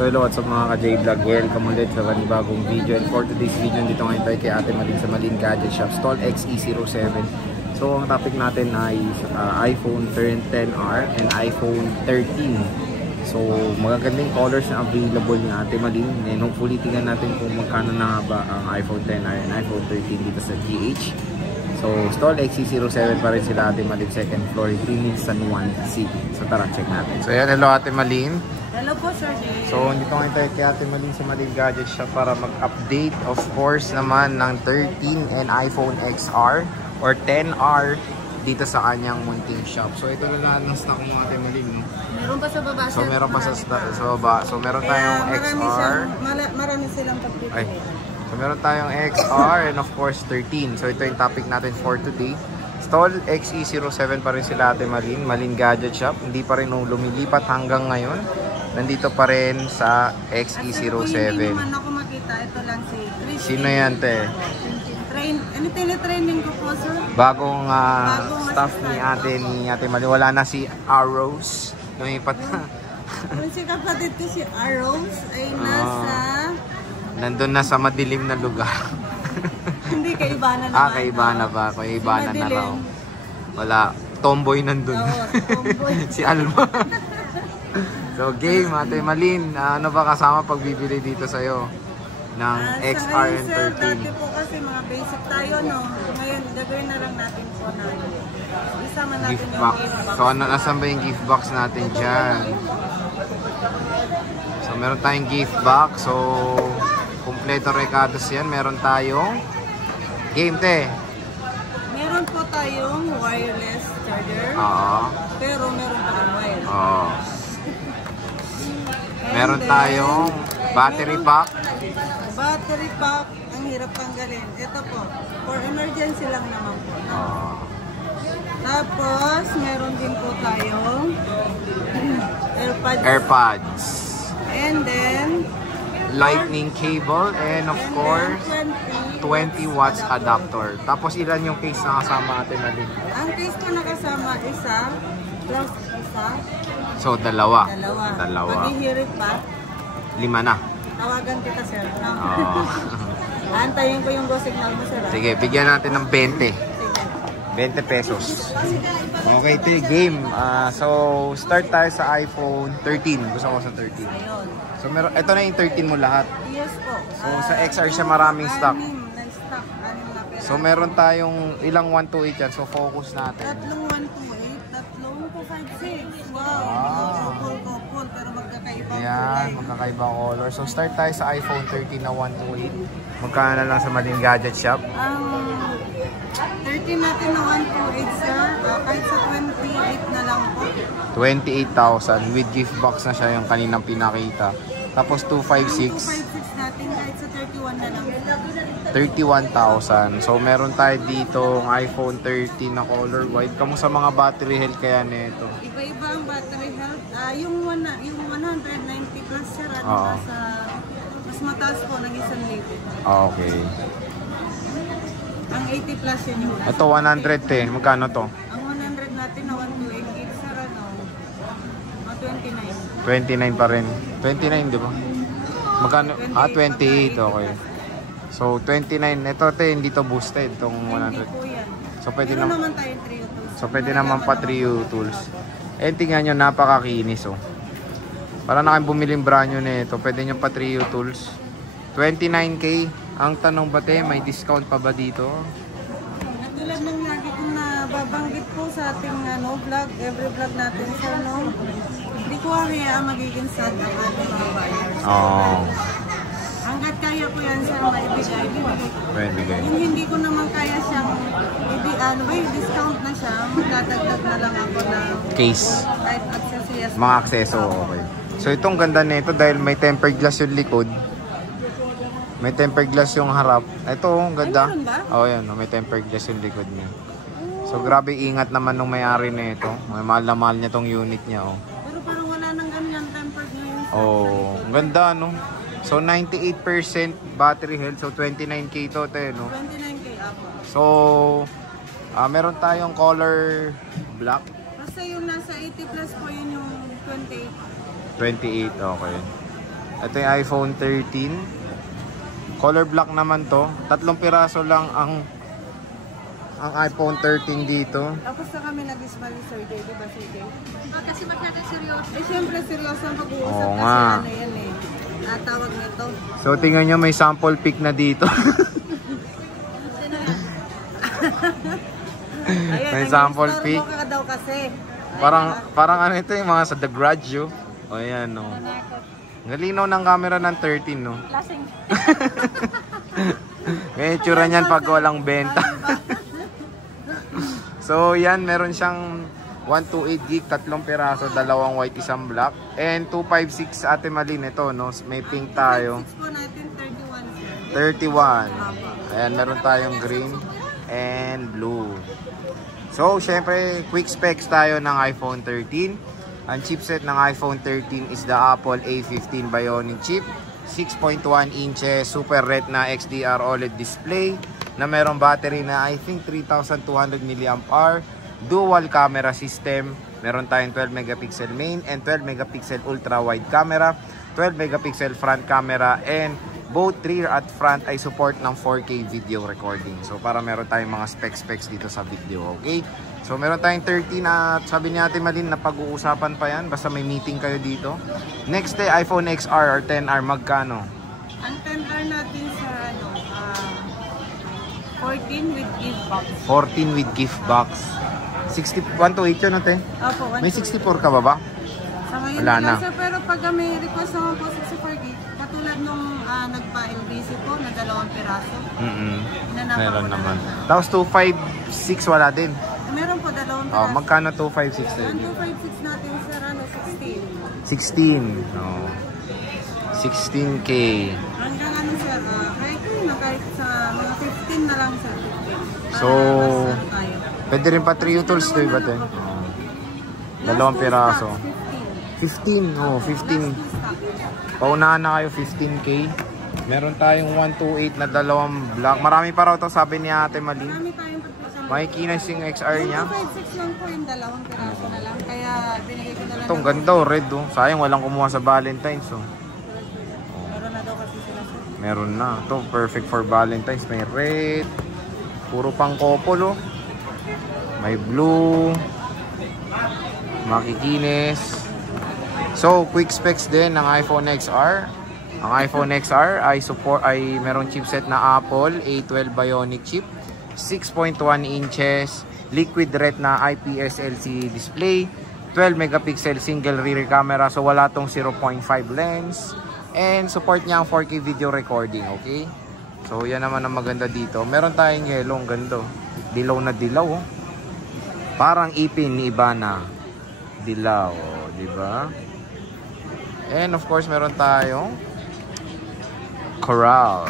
So hello, what's up mga ka-J-Vlog? Welcome ulit sa panibagong video. And for today's video, dito ngayon tayo kay Ate Malin sa Malin Gadget Shop, Stall XE07. So ang topic natin ay iPhone 10R and iPhone 13. So magagandang colors na available ni Ate Malin. And hopefully tingnan natin kung magkano na ba ang iPhone 10R and iPhone 13 dito sa GH. So Stall XE07 pa rin sila Ate Malin, second floor, Tinig San Juan City. So tara, check natin. So yan, hello Ate Malin. Hello po, Sir D. So, dito ngayon tayo kay Ate Malin sa Malin Gadget Shop para mag-update, of course, naman ng 13 and iPhone XR or 10R dito sa kanyang munting shop. So, ito na lang stock ng Ate Malin. Meron pa sa baba. So, meron pa sa baba. So, meron tayong XR. Marami silang pagpipili. So, meron tayong XR and of course 13. So, ito yung topic natin for today. Stall XE07 pa rin sila Ate Malin, Malin Gadget Shop. Hindi pa rin lumilipat hanggang ngayon. Nandito pa rin sa XE07. Hindi naman ako makita. Ito lang si Chris. Sino yan, te? Ano tinitraining ko po, sir? Bagong staff ni Ate Malin. Wala na si Arrows. Lumipat na. Kung si kapatid ko si Arrows ay nasa... nandun na sa madilim na lugar. Hindi, kaibanan na. Kaibanan ba? Kaibanan na raw. Wala. Tomboy nandun. Oo, tomboy. Si Alma. So game, Ate Malin, ano ba kasama pag bibili dito sa'yo ng XR and 13? Dati po kasi mga basic tayo, no? Ngayon, gagawin na lang natin po na isama natin gift yung box. gift box. So nasan ba yung gift box natin dyan? So meron tayong gift box. So kumpleto recados yan. Meron tayong game, te. Meron po tayong wireless charger. Oo. Pero meron pa rin wire. Oo. Meron tayong battery pack. Battery pack, ang hirap tanggalin. Ito po, for emergency lang naman po. Tapos, meron din po tayong AirPods. And then, lightning cable and of course 20 watts adapter. Tapos ilan yung case na kasama Ate Malin? Ang case ko nakasama isa plus isa. So dalawa. Maghihirit pa. 5 na. Tawagan kita, sir. Antayin ko yung go signal mo, sir. Sige, bigyan natin ng 20. 20 pesos. Okay, ito game. So start tayo sa iPhone 13. Gusto ko sa 13. Ayun. So meron, ito na yung 13 mo lahat. Yes po. So sa XR siya maraming stock. Na-stock. So meron tayong ilang 128 yan. So focus natin. Tatlong 128, tatlong 256. Wow. Cool. Pero magkakaibang Ayan, magkakaibang color. So start tayo sa iPhone 13 na 128. Magkano na lang sa Malin Gadget Shop? 13 natin na 128, sir. Kahit sa 28 na lang po. 28,000 with gift box na siya yung kaninang pinakita. Tapos 256. 256 natin kahit sa 31 na lang. 31,000. So meron tayo dito ng iPhone 13 na color white. Kamusta mga battery health kaya nito? Iba-iba ang battery health. Yung 190 plus, sir, mas mataas po ng 1,000. Okay. Ang 80 plus yun yung Ito 100 magkano to? ang 100 natin na 128, sir, 29. 29 pa rin. 29 di ba? Magkano? 28. Okay. So 29. Ito hindi to boosted itong 100. So pwede naman tayong Trio Tools. So pwede naman pa Trio Tools. Eh tingnan nyo, napakakinis oh. Para na kayong bumiling brand new na ito. Pwede nyo pa Trio Tools. 29K. Ang tanong ba may discount pa ba dito? Tulad ng lagi kong nababanggit po sa ating vlog, every vlog natin, sir, no? Hindi ko kaya magiging sad ang ating mga buyers. Hanggat kaya ko yan, sir, maibigay ko. Yung hindi ko naman kaya siyang discount na siya, magdadagdag na lang ako ng case. Type accessories. Mga akseso, okay. So itong ganda nito dahil may tempered glass yung likod. May tempered glass yung harap. Ito, ang ganda. Yan, may tempered glass yung likod niya. So grabe ingat naman nung may-ari nito. May mahal na mahal niya tong unit niya, oh. Pero parang wala nang ganyan tempered ngayon. Ang ganda, no? So 98% battery health. So 29K to, no? 29K ako. So meron tayong color black. Basta yung nasa 80 plus po yun yung 28. 28, okay. Ito yung iPhone 13. Color black naman to. 3 piraso lang ang iPhone 13 dito. Tapos na kami nag-smile ni Sir Jay, di ba Sir Jay? Kasi masyadong seryoso. Eh syempre seryoso ang pag-uusap Oo kasi nga. ano yan eh. Natawag nito. So tingnan nyo, may sample pic na dito. Ayan, May sample nag-install pic. mo ka daw kasi. Parang ano ito yung mga sa The Grudge, oh. O yan, no. Ngalinaw ng camera ng 13, no. Lasing. May itsura niyan pag walang benta. So yan, meron siyang 128 gig, 3 piraso, 2 white, 1 black. And 256 Ate Malin ito, no. May pink tayo. 6 po natin, 31 sir. 31. Ayan, meron tayong green and blue. So, syempre, quick specs tayo ng iPhone 13. Ang chipset ng iPhone 13 is the Apple A15 Bionic chip. 6.1 inches, Super Retina XDR OLED display na merong battery na I think 3,200 mAh. Dual camera system. Meron tayong 12 megapixel main and 12 megapixel ultra wide camera. 12 megapixel front camera and both rear at front ay support ng 4K video recording. So para meron tayong mga specs dito sa video, okay? So meron tayong 13 at sabi ni Ate Malin na pag-uusapan pa yan basta may meeting kayo dito. Next day, iPhone XR or 10R magkano? Ang 10R natin sa 14 with gift box. 14 with gift box. 61 to 8 yun, ate? Opo, May 64 ka ba? sa ngayon Wala lang na. sir, pero pag may request naman po 64 gig, katulad nung nagpa-LBC po na 2 piraso. Inanapan Meron ko na naman. lang. Tapos 256 wala din. Meron po 2 piraso. Oh, magkano 256 Ang din? 256 natin sir, 16. 16. Oh. 16K. Hanggang kahit sa mga 15 na lang sir, 15. So, mas tayo. pwede rin pa 3 tools to iba din. Dalawang piraso. 15. Oh, 15. Paunahan na kayo, 15K. Meron tayong 128 na 2 black. Marami pa raw to sabi ni Ate Malin. Marami tayong pagpasama. Makikinas yung XR niya. 256 lang po yung 2 piraso na lang. Kaya binigay ko na lang. Itong ganda, oh, red, oh. Sayang walang kumuha sa Valentine's, oh. Meron na daw kasi sila sir. Meron na. Ito, perfect for Valentine's. May red. Puro pang couple, oh. May blue. Makikinis. So, quick specs din ng iPhone XR. Ang iPhone XR ay merong chipset na Apple A12 Bionic chip. 6.1 inches. Liquid Retina IPS LCD display. 12 megapixel single rear camera. So, wala tong 0.5 lens. And support niya ang 4K video recording, okay? So, yan naman ang maganda dito. Meron tayong yellow, ang ganda. Dilaw na dilaw, oh. Parang ipin ni Ibana. Dilaw, oh, di ba? And of course, meron tayong Coral.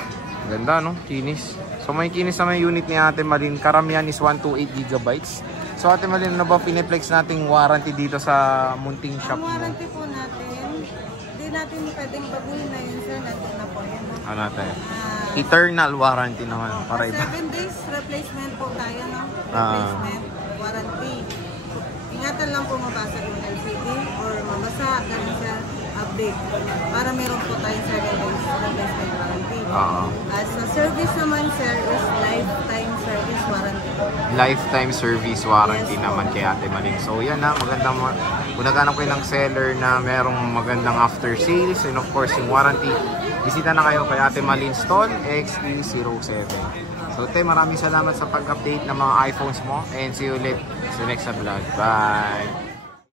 Ganda, no? Kinis. So, may kinis na may unit ni Ate Malin. Karamihan is 128 gigabytes. So, Ate Malin, ano ba piniplex nating warranty dito sa munting shop Ang mo? warranty po natin, hindi natin pwedeng baguhin na yun sir. Nandun na po yan. No? Ano natin? Eternal warranty naman. Para iba. 7 days replacement po tayo, no? Replacement, warranty. Ingatan lang po mabasa yung LCD or mabasa, ganun siya, update. Para meron po tayong 7 days replacement warranty. As sa service naman sir is lifetime service warranty. Lifetime service warranty Yes, naman kay Ate Malin. So yan na, magandang kung naghanap kayo ng seller na merong magandang after sales and of course yung warranty, bisita na kayo kay Ate Malin Stall XE07. So Te, maraming salamat sa pag-update ng mga iPhones mo and see you ulit sa next vlog. Bye!